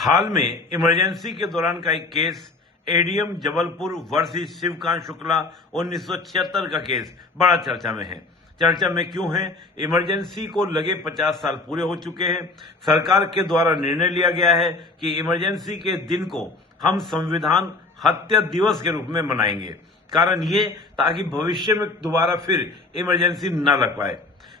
हाल में इमरजेंसी के दौरान का एक case ADM Jabalpur versus Shivkant Shukla 1976 का केस बड़ा चर्चा में है। चर्चा में क्यों है? इमरजेंसी को लगे 50 साल पूरे हो चुके हैं। सरकार के द्वारा निर्णय लिया गया है कि इमरजेंसी के दिन को हम संविधान हत्या दिवस के रूप में मनाएंगे। कारण ये ताकि भविष्य में दोबारा फिर इमरजेंसी न लग पाए।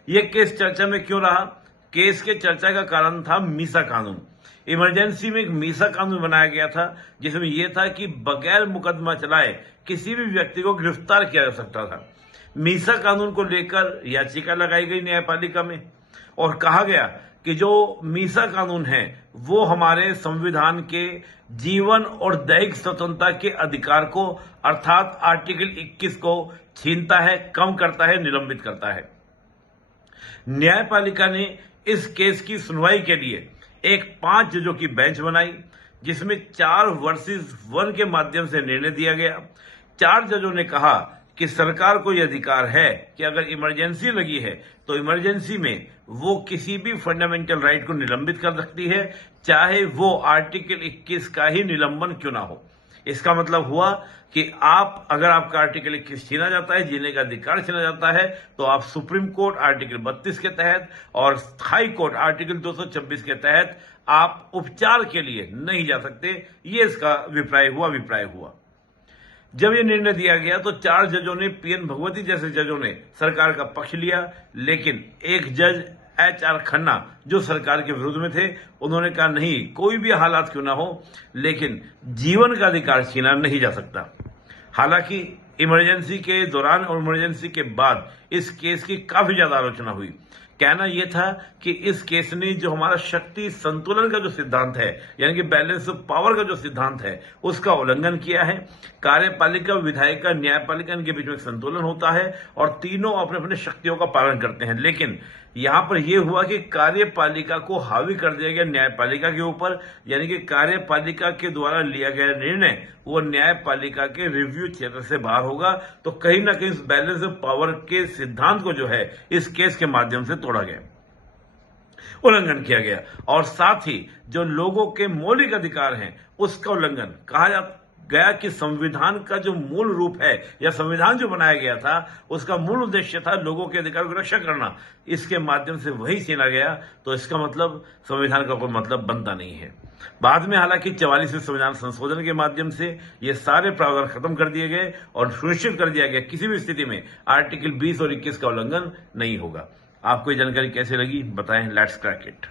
ये केस चर्चा में क्यों रहा? केस के चर्चा का कारण था मीसा कानून। इमरजेंसी में एक मीसा कानून बनाया गया था जिसमें यह था कि बगैर मुकदमा चलाए किसी भी व्यक्ति को गिरफ्तार किया जा सकता था। मीसा कानून को लेकर याचिका लगाई गई न्यायपालिका में और कहा गया कि जो मीसा कानून है वो हमारे संविधान के जीवन और दैहिक स्वतंत्रता के अधिकार को अर्थात आर्टिकल 21 को छीनता है, कम करता है, निलंबित करता है। न्यायपालिका ने इस केस की सुनवाई के लिए एक 5 जजों की बेंच बनाई जिसमें 4 वर्सेस 1 के माध्यम से निर्णय दिया गया। 4 जजों ने कहा कि सरकार को यह अधिकार है कि अगर इमरजेंसी लगी है तो इमरजेंसी में वो किसी भी फंडामेंटल राइट को निलंबित कर सकती है, चाहे वो आर्टिकल 21 का ही निलंबन क्यों ना हो। इसका मतलब हुआ कि अगर आपका आर्टिकल 21 छीना जाता है, जीने का अधिकार छीना जाता है, तो आप सुप्रीम कोर्ट आर्टिकल 32 के तहत और हाई कोर्ट आर्टिकल 226 के तहत आप उपचार के लिए नहीं जा सकते। ये इसका अभिप्राय हुआ। जब ये निर्णय दिया गया तो 4 जजों ने, पीएन भगवती जैसे जजों ने सरकार का पक्ष लिया, लेकिन एक जज HR खन्ना जो सरकार के विरुद्ध में थे, उन्होंने कहा नहीं, कोई भी हालात क्यों ना हो लेकिन जीवन का अधिकार छीना नहीं जा सकता। हालांकि इमरजेंसी के दौरान और इमरजेंसी के बाद इस केस की काफी ज्यादा आलोचना हुई। कहना यह था कि इस केस ने जो हमारा शक्ति संतुलन का जो सिद्धांत है, यानी कि बैलेंस ऑफ पावर का जो सिद्धांत है, उसका उल्लंघन किया है। कार्यपालिका, विधायिका, न्यायपालिका, इनके बीच में संतुलन होता है और तीनों अपने अपने शक्तियों का पालन करते हैं। लेकिन यहां पर यह हुआ कि कार्यपालिका को हावी कर दिया गया न्यायपालिका के ऊपर, यानी कि कार्यपालिका के द्वारा लिया गया निर्णय वो न्यायपालिका के रिव्यू क्षेत्र से बाहर होगा। तो कहीं ना कहीं इस बैलेंस ऑफ पावर के सिद्धांत को जो है इस केस के माध्यम से तोड़ा गया, उल्लंघन किया गया और साथ ही जो लोगों के मौलिक अधिकार हैं उसका उल्लंघन। कहा गया कि संविधान का जो मूल रूप है या संविधान जो बनाया गया था उसका मूल उद्देश्य था लोगों के अधिकार की रक्षा करना, इसके माध्यम से वही छीना गया। तो इसका मतलब संविधान का कोई मतलब बनता नहीं है। बाद में हालांकि 44वें संविधान संशोधन के माध्यम से ये सारे प्रावधान खत्म कर दिए गए और सुनिश्चित कर दिया गया किसी भी स्थिति में आर्टिकल 20 और 21 का उल्लंघन नहीं होगा। आपको ये जानकारी कैसे लगी बताएं। Let's crack it.